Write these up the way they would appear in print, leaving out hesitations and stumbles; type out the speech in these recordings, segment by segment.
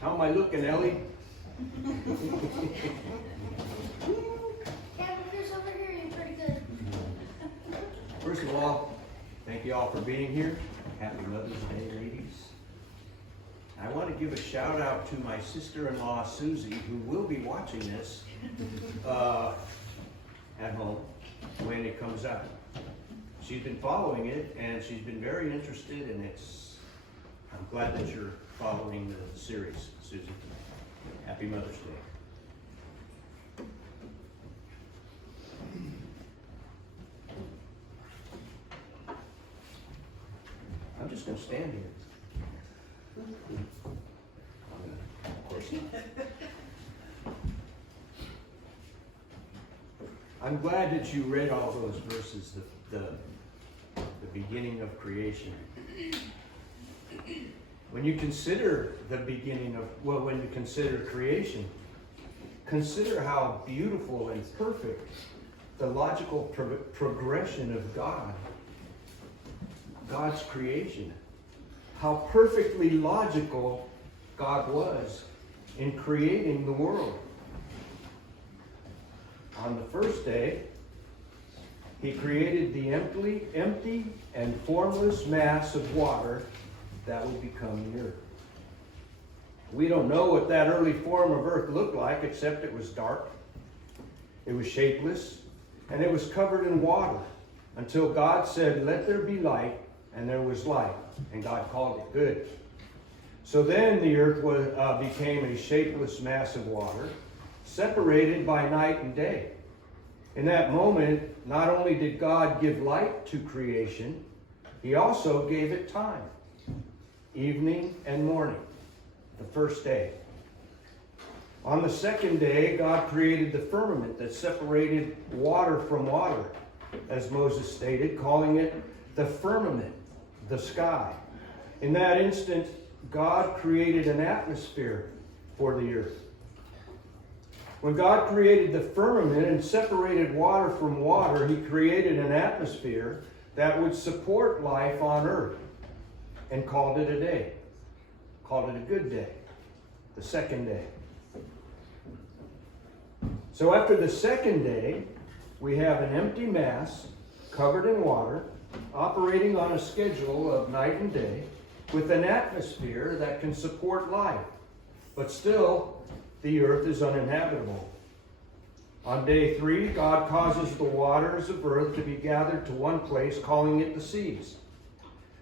How am I looking, Ellie? Yeah, Chris, over here, you're pretty good. First of all, thank you all for being here. Happy Mother's Day, ladies. I want to give a shout out to my sister-in-law, Susie, who will be watching this at home when it comes out. She's been following it, and she's been very interested, and I'm glad that you're following the series, Susie. Happy Mother's Day. I'm just going to stand here. Of course not. I'm glad that you read all those verses, the beginning of creation. When you consider the beginning of, well, when you consider creation, consider how beautiful and perfect the logical progression of God's creation. How perfectly logical God was in creating the world. On the first day, He created the empty and formless mass of water that would become the earth. We don't know what that early form of earth looked like, except it was dark, it was shapeless, and it was covered in water, until God said, "Let there be light," and there was light, and God called it good. So then the earth became a shapeless mass of water, separated by night and day. In that moment, not only did God give light to creation, He also gave it time. Evening and morning, the first day. On the second day, God created the firmament that separated water from water, as Moses stated, calling it the firmament, the sky. In that instant, God created an atmosphere for the earth. When God created the firmament and separated water from water, He created an atmosphere that would support life on earth, and called it a day. Called it a good day. The second day. So after the second day, we have an empty mass covered in water, operating on a schedule of night and day, with an atmosphere that can support life. But still, the earth is uninhabitable. On day 3, God causes the waters of earth to be gathered to one place, calling it the seas.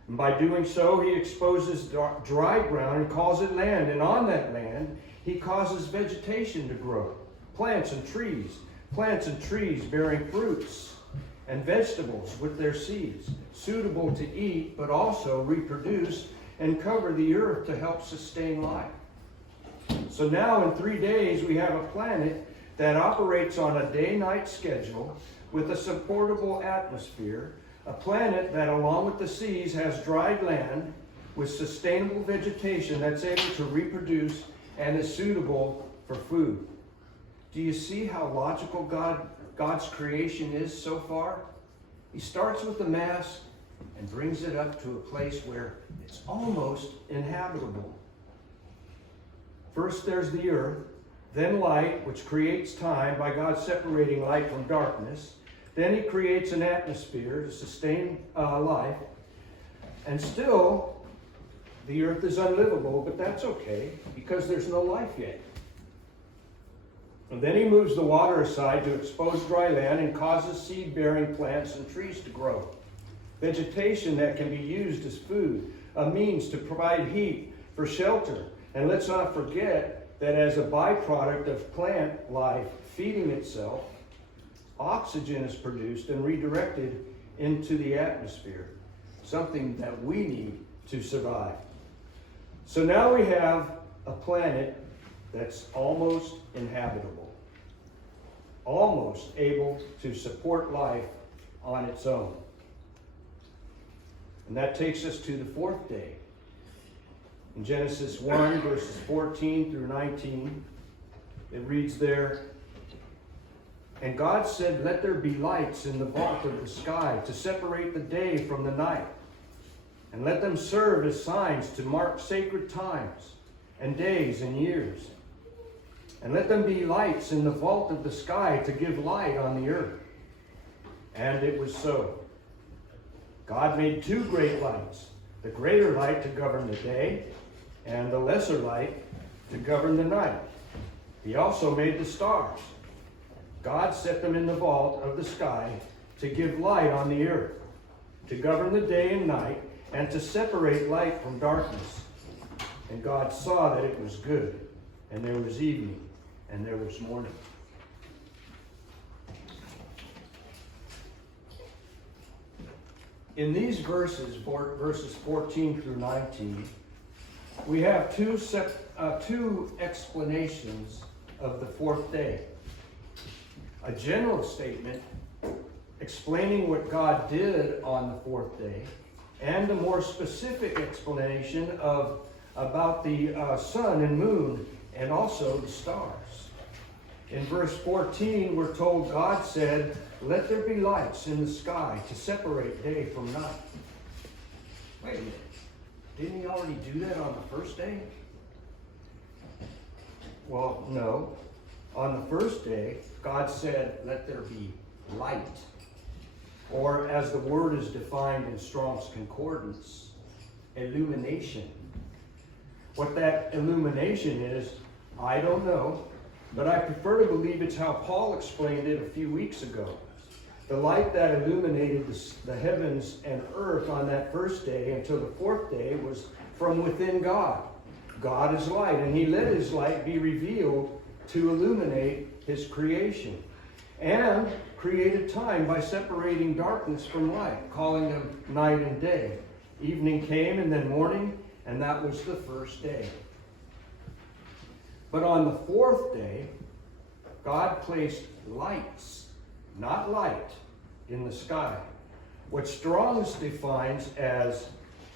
And by doing so, He exposes dry ground and calls it land. And on that land, He causes vegetation to grow. Plants and trees bearing fruits and vegetables with their seeds, suitable to eat, but also reproduce and cover the earth to help sustain life. So now in 3 days, we have a planet that operates on a day-night schedule with a supportable atmosphere, a planet that, along with the seas, has dried land with sustainable vegetation that's able to reproduce and is suitable for food. Do you see how logical God's creation is so far? He starts with the mass and brings it up to a place where it's almost inhabitable. First there's the earth, then light, which creates time by God separating light from darkness. Then He creates an atmosphere to sustain life. And still, the earth is unlivable, but that's okay, because there's no life yet. And then He moves the water aside to expose dry land and causes seed-bearing plants and trees to grow. Vegetation that can be used as food, a means to provide heat for shelter. And let's not forget that as a byproduct of plant life feeding itself, oxygen is produced and redirected into the atmosphere, something that we need to survive. So now we have a planet that's almost inhabitable, almost able to support life on its own. And that takes us to the fourth day. In Genesis 1, verses 14 through 19, it reads there, "And God said, 'Let there be lights in the vault of the sky to separate the day from the night, and let them serve as signs to mark sacred times, and days and years. And let them be lights in the vault of the sky to give light on the earth. And it was so. God made two great lights, the greater light to govern the day, and the lesser light to govern the night. He also made the stars. God set them in the vault of the sky to give light on the earth, to govern the day and night, and to separate light from darkness. And God saw that it was good, and there was evening, and there was morning. In these verses 14 through 19, we have two explanations of the fourth day. A general statement explaining what God did on the fourth day, and a more specific explanation about the sun and moon and also the stars. In verse 14, we're told God said, "Let there be lights in the sky to separate day from night." Wait a minute. Didn't he already do that on the first day? Well, no. On the first day, God said, "Let there be light." Or, as the word is defined in Strong's Concordance, illumination. What that illumination is, I don't know, but I prefer to believe it's how Paul explained it a few weeks ago. The light that illuminated the heavens and earth on that first day until the fourth day was from within God. God is light, and he let his light be revealed to illuminate his creation, and created time by separating darkness from light, calling them night and day. Evening came and then morning, and that was the first day. But on the fourth day, God placed lights, not light, in the sky, what Strong's defines as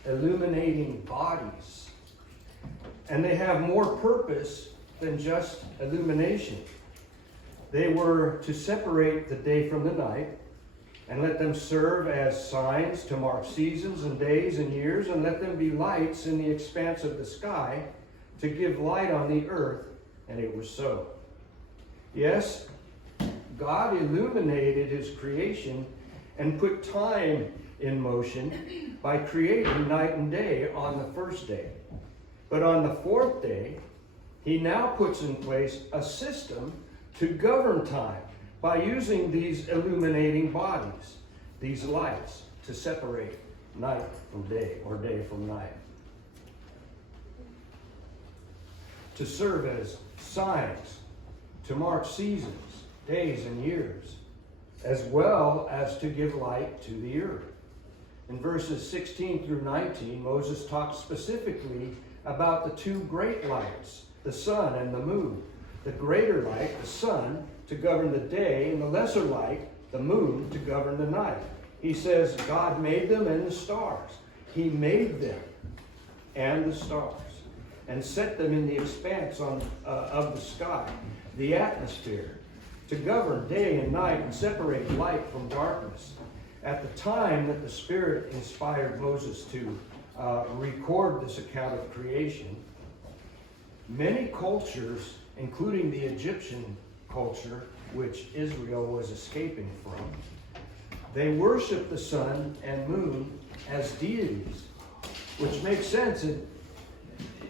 illuminating bodies. And they have more purpose than just illumination. They were to separate the day from the night and let them serve as signs to mark seasons and days and years, and let them be lights in the expanse of the sky to give light on the earth, and it was so. Yes, God illuminated his creation and put time in motion by creating night and day on the first day. But on the fourth day, he now puts in place a system to govern time by using these illuminating bodies, these lights, to separate night from day or day from night. To serve as signs, to mark seasons, days, and years, as well as to give light to the earth. In verses 16 through 19, Moses talks specifically about the two great lights, the sun and the moon. The greater light, the sun, to govern the day, and the lesser light, the moon, to govern the night. He says God made them and the stars. He made them and the stars, and set them in the expanse of the sky, the atmosphere, to govern day and night and separate light from darkness. At the time that the Spirit inspired Moses to record this account of creation, many cultures, including the Egyptian culture, which Israel was escaping from, they worship the sun and moon as deities, which makes sense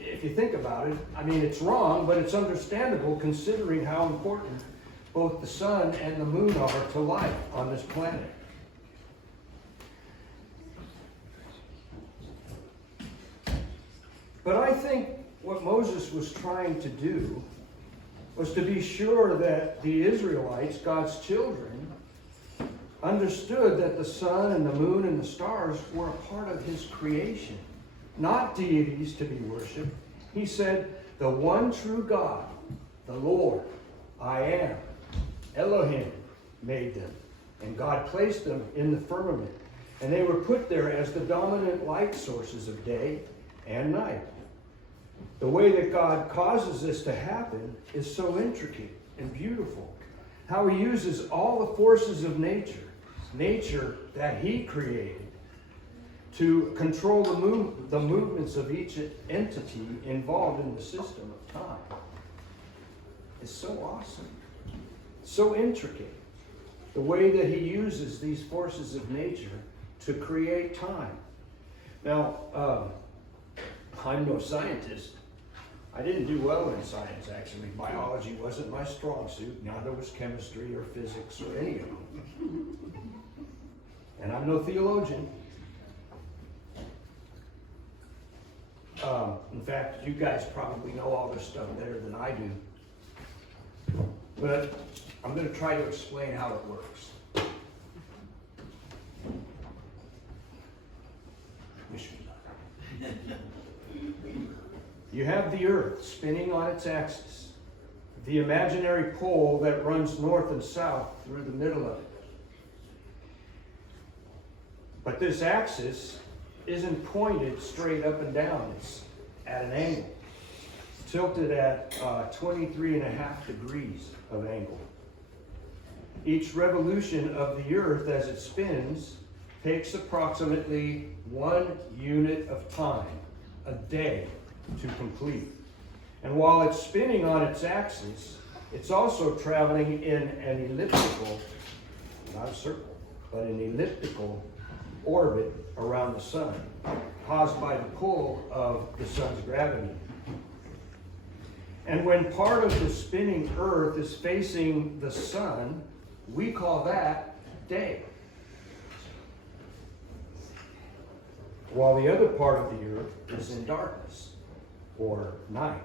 if you think about it. I mean, it's wrong, but it's understandable considering how important both the sun and the moon are to life on this planet. But I think what Moses was trying to do was to be sure that the Israelites, God's children, understood that the sun and the moon and the stars were a part of his creation, not deities to be worshipped. He said, the one true God, the Lord, I am, Elohim, made them. And God placed them in the firmament. And they were put there as the dominant light sources of day and night. The way that God causes this to happen is so intricate and beautiful. How he uses all the forces of nature that he created, to control the movements of each entity involved in the system of time. It's so awesome, so intricate, the way that he uses these forces of nature to create time. Now, I'm no scientist. I didn't do well in science, actually. Biology wasn't my strong suit, neither was chemistry or physics or any of them. And I'm no theologian. In fact, you guys probably know all this stuff better than I do. But I'm going to try to explain how it works. You have the Earth spinning on its axis, the imaginary pole that runs north and south through the middle of it. But this axis isn't pointed straight up and down. It's at an angle, tilted at 23.5 degrees of angle. Each revolution of the Earth as it spins takes approximately 1 unit of time, a day, to complete. And while it's spinning on its axis, it's also traveling in an elliptical, not a circle, but an elliptical orbit around the sun, caused by the pull of the sun's gravity. And when part of the spinning Earth is facing the sun, we call that day, while the other part of the Earth is in darkness, or night.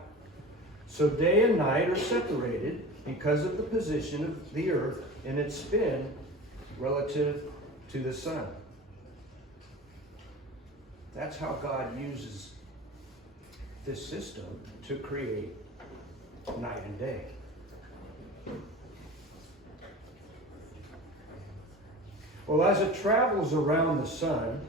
So day and night are separated because of the position of the Earth in its spin relative to the sun. That's how God uses this system to create night and day. Well, as it travels around the sun,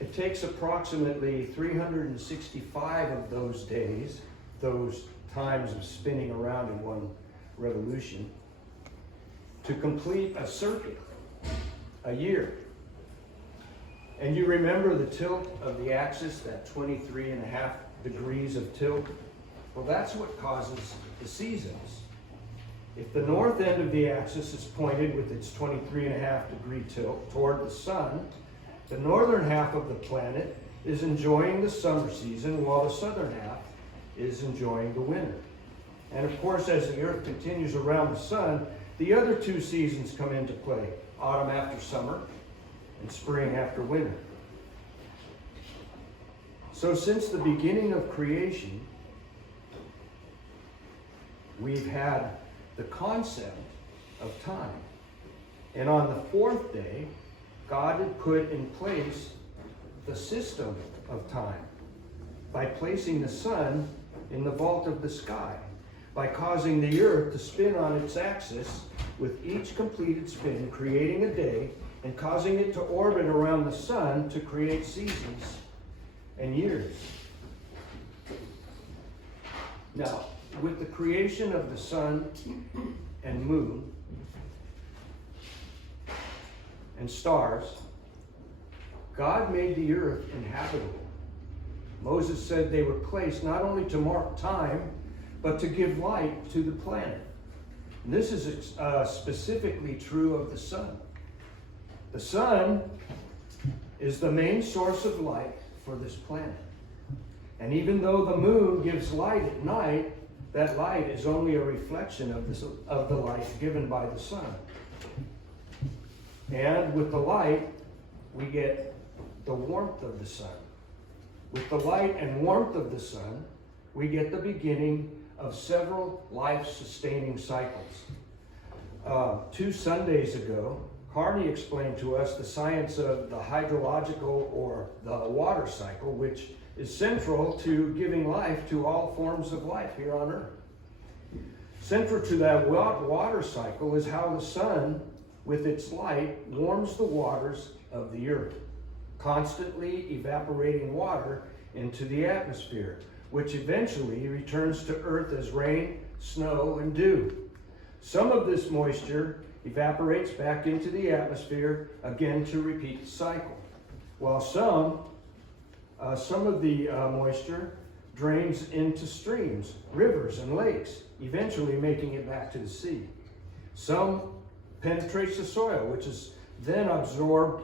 it takes approximately 365 of those days, those times of spinning around in one revolution, to complete a circuit, a year. And you remember the tilt of the axis, that 23.5 degrees of tilt? Well, that's what causes the seasons. If the north end of the axis is pointed with its 23.5 degree tilt toward the sun, the northern half of the planet is enjoying the summer season, while the southern half is enjoying the winter. And of course, as the Earth continues around the sun, the other two seasons come into play: autumn after summer and spring after winter. So since the beginning of creation, we've had the concept of time. And on the fourth day, God had put in place the system of time by placing the sun in the vault of the sky, by causing the Earth to spin on its axis with each completed spin, creating a day, and causing it to orbit around the sun to create seasons and years. Now, with the creation of the sun and moon and stars, God made the earth inhabitable. Moses said they were placed not only to mark time, but to give light to the planet. And this is specifically true of the sun. The sun is the main source of light for this planet. And even though the moon gives light at night, that light is only a reflection of the light given by the sun. And with the light, we get the warmth of the sun. With the light and warmth of the sun, we get the beginning of several life-sustaining cycles. 2 Sundays ago, Carney explained to us the science of the hydrological or the water cycle, which is central to giving life to all forms of life here on Earth. Central to that water cycle is how the sun, with its light, warms the waters of the earth, constantly evaporating water into the atmosphere, which eventually returns to Earth as rain, snow, and dew. Some of this moisture evaporates back into the atmosphere, again to repeat the cycle. while some of the moisture drains into streams, rivers, and lakes, eventually making it back to the sea. Some penetrates the soil, which is then absorbed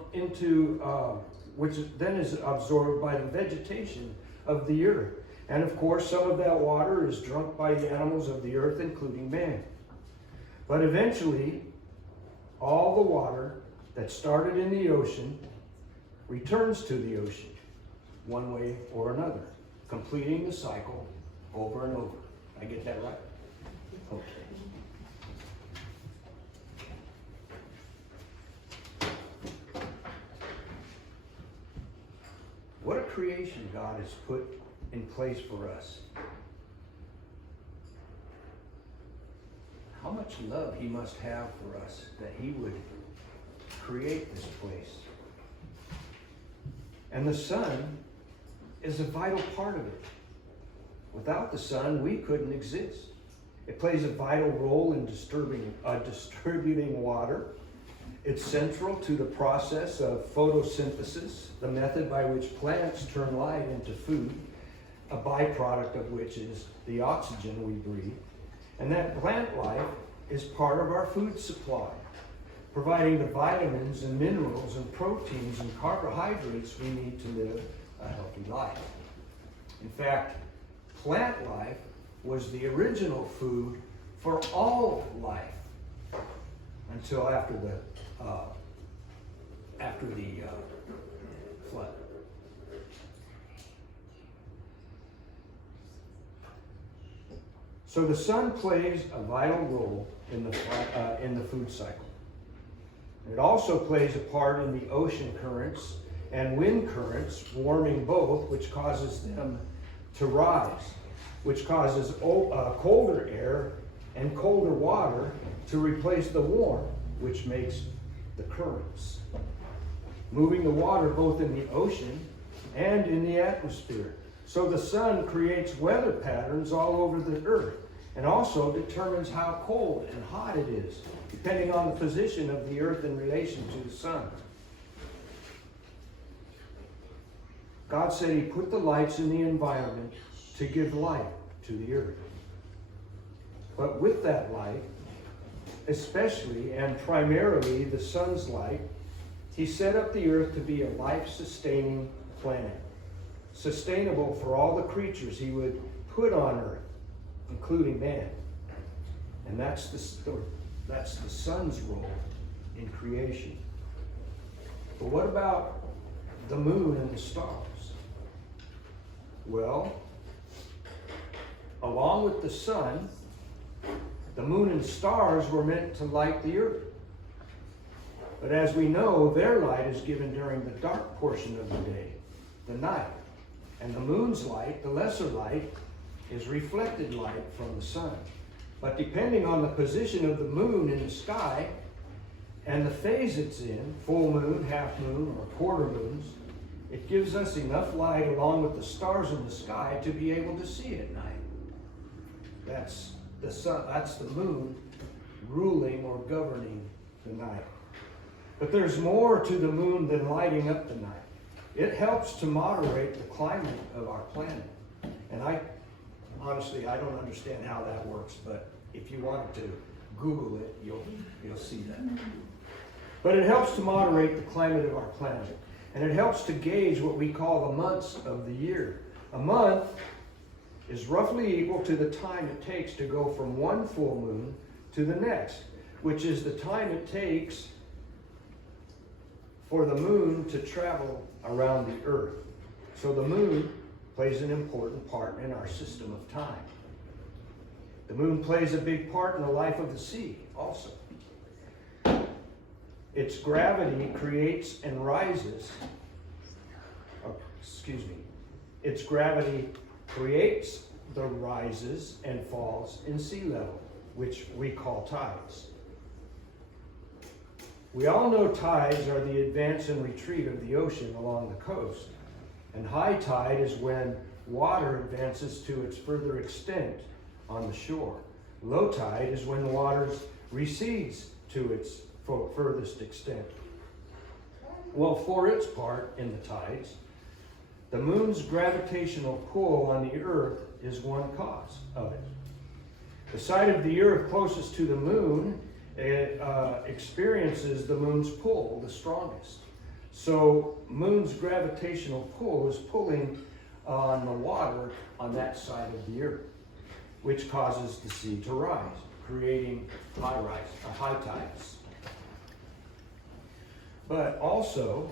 is absorbed by the vegetation of the earth. And of course, some of that water is drunk by the animals of the earth, including man. But eventually, all the water that started in the ocean returns to the ocean, one way or another, completing the cycle over and over. I get that right? Okay. What a creation God has put in place for us. How much love He must have for us that He would create this place. And the sun is a vital part of it. Without the sun, we couldn't exist. It plays a vital role in distributing water. It's central to the process of photosynthesis, the method by which plants turn light into food, a byproduct of which is the oxygen we breathe. And that plant life is part of our food supply, providing the vitamins and minerals and proteins and carbohydrates we need to live a healthy life. In fact, plant life was the original food for all life until after the flood. So the sun plays a vital role in the food cycle. It also plays a part in the ocean currents and wind currents, warming both, which causes them to rise, which causes colder air and colder water to replace the warm, which makes the currents, moving the water both in the ocean and in the atmosphere. So the sun creates weather patterns all over the earth and also determines how cold and hot it is, depending on the position of the earth in relation to the sun. God said He put the lights in the environment to give light to the earth. But with that light, especially and primarily the sun's light, He set up the earth to be a life-sustaining planet, sustainable for all the creatures He would put on earth, including man. And that's the sun's role in creation. But what about the moon and the stars? Well, along with the sun, the moon and stars were meant to light the earth. But as we know, their light is given during the dark portion of the day, the night. And the moon's light, the lesser light, is reflected light from the sun. But depending on the position of the moon in the sky and the phase it's in, full moon, half moon, or quarter moons, it gives us enough light along with the stars in the sky to be able to see at night. That's the sun, that's the moon ruling or governing the night. But there's more to the moon than lighting up the night. It helps to moderate the climate of our planet. And honestly, I don't understand how that works, but if you wanted to Google it, you'll see that. But it helps to moderate the climate of our planet. And it helps to gauge what we call the months of the year. A month is roughly equal to the time it takes to go from one full moon to the next, which is the time it takes for the moon to travel around the earth. So the moon plays an important part in our system of time. The moon plays a big part in the life of the sea also. Its gravity creates and rises. Its gravity creates the rises and falls in sea level, which we call tides. We all know tides are the advance and retreat of the ocean along the coast. And high tide is when water advances to its further extent on the shore. Low tide is when water recedes to its furthest extent. Well, for its part in the tides, the moon's gravitational pull on the earth is one cause of it. The side of the earth closest to the moon experiences the moon's pull the strongest. So moon's gravitational pull is pulling on the water on that side of the earth, which causes the sea to rise, creating high tides. But also,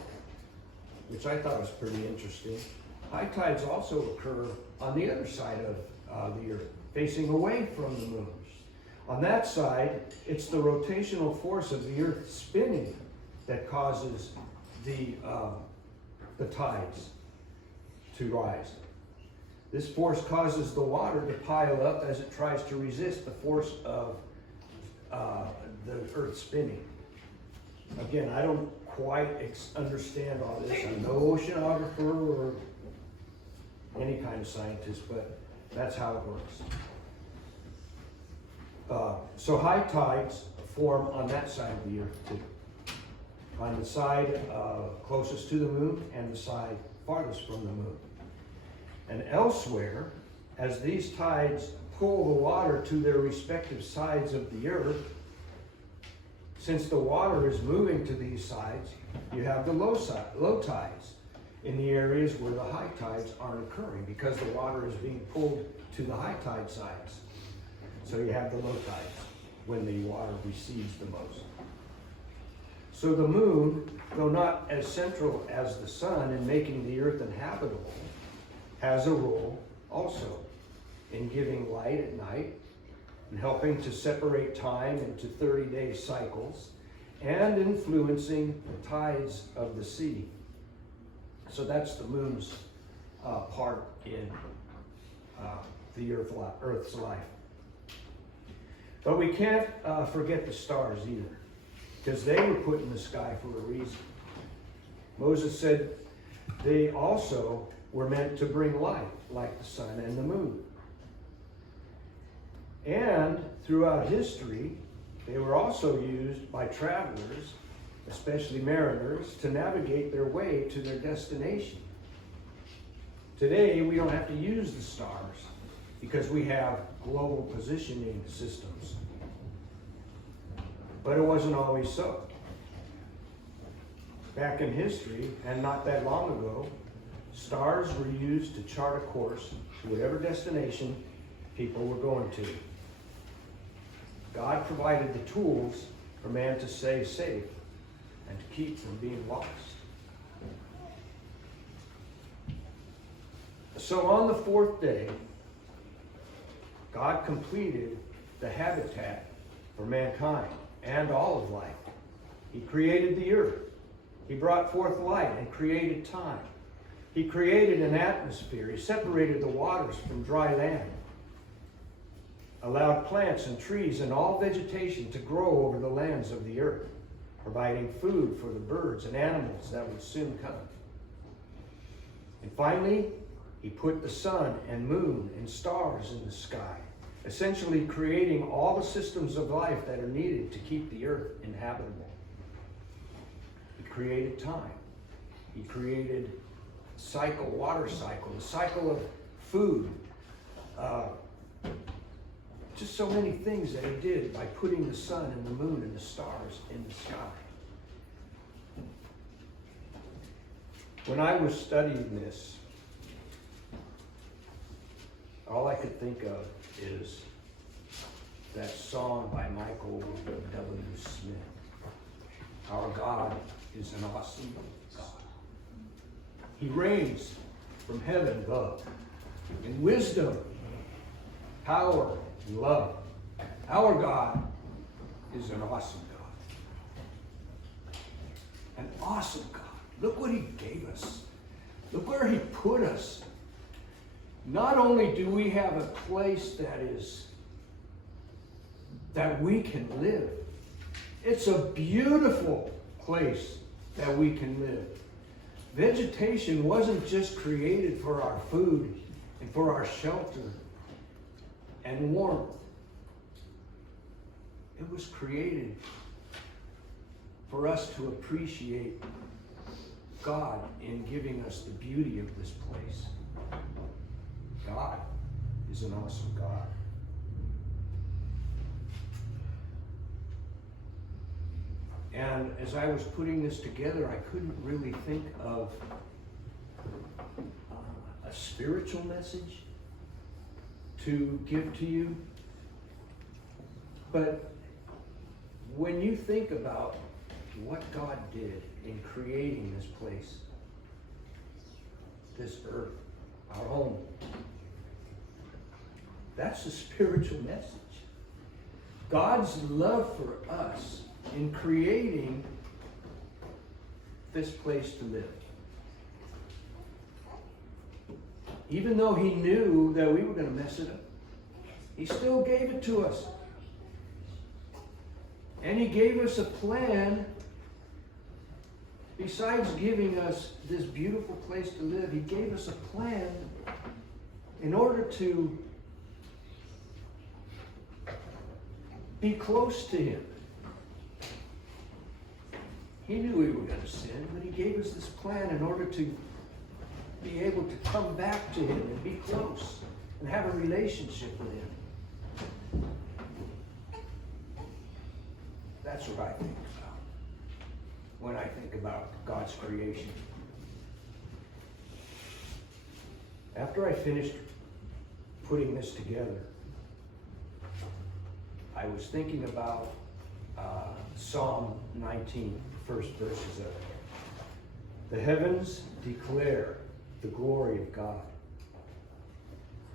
which I thought was pretty interesting, high tides also occur on the other side of the earth, facing away from the moon. On that side, it's the rotational force of the earth spinning that causes the tides to rise. This force causes the water to pile up as it tries to resist the force of the earth spinning. Again, I don't quite understand all this. I'm no oceanographer or any kind of scientist, but that's how it works. So high tides form on that side of the earth too. On the side closest to the moon and the side farthest from the moon. And elsewhere, as these tides pull the water to their respective sides of the earth, since the water is moving to these sides, you have the low tides in the areas where the high tides aren't occurring because the water is being pulled to the high tide sides. So you have the low tides when the water recedes the most. So the moon, though not as central as the sun in making the earth inhabitable, has a role also in giving light at night and helping to separate time into 30-day cycles and influencing the tides of the sea. So that's the moon's part in the Earth's life. But we can't forget the stars either, because they were put in the sky for a reason. Moses said they also were meant to bring light, like the sun and the moon. And throughout history, they were also used by travelers, especially mariners, to navigate their way to their destination. Today, we don't have to use the stars because we have global positioning systems. But it wasn't always so. Back in history, and not that long ago, stars were used to chart a course to whatever destination people were going to. God provided the tools for man to stay safe and to keep from being lost. So on the fourth day, God completed the habitat for mankind and all of life. He created the earth. He brought forth light and created time. He created an atmosphere. He separated the waters from dry land. Allowed plants and trees and all vegetation to grow over the lands of the earth, providing food for the birds and animals that would soon come. And finally, he put the sun and moon and stars in the sky, essentially creating all the systems of life that are needed to keep the earth inhabitable. He created time. He created water cycle, the cycle of food, just so many things that he did by putting the sun and the moon and the stars in the sky. When I was studying this, all I could think of is that song by Michael W. Smith. Our God is an awesome God. He reigns from heaven above in wisdom, power, and love. Our God is an awesome God. An awesome God. Look what he gave us. Look where he put us. Not only do we have a place that we can live, it's a beautiful place that we can live. Vegetation wasn't just created for our food and for our shelter and warmth. It was created for us to appreciate God in giving us the beauty of this place. God is an awesome God. And as I was putting this together, I couldn't really think of a spiritual message to give to you. But when you think about what God did in creating this place, this earth, our home, that's a spiritual message. God's love for us in creating this place to live. Even though he knew that we were going to mess it up, he still gave it to us. And he gave us a plan. Besides giving us this beautiful place to live, he gave us a plan in order to be close to him. He knew we were going to sin, but he gave us this plan in order to be able to come back to him and be close and have a relationship with him. That's what I think about when I think about God's creation. After I finished putting this together, I was thinking about Psalm 19, first verses of it. The heavens declare the glory of God.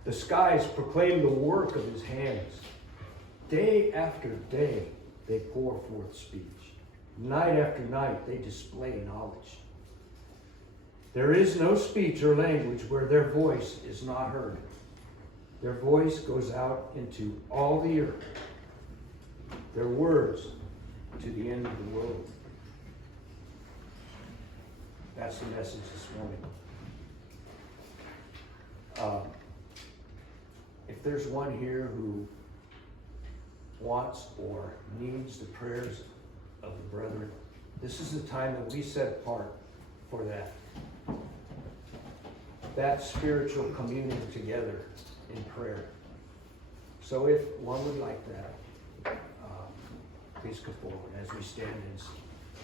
The skies proclaim the work of his hands. Day after day they pour forth speech. Night after night they display knowledge. There is no speech or language where their voice is not heard. Their voice goes out into all the earth. Their words to the end of the world. That's the message this morning. If there's one here who wants or needs the prayers of the brethren, this is the time that we set apart for that. That spiritual communion together in prayer. So if one would like that, please come forward as we stand and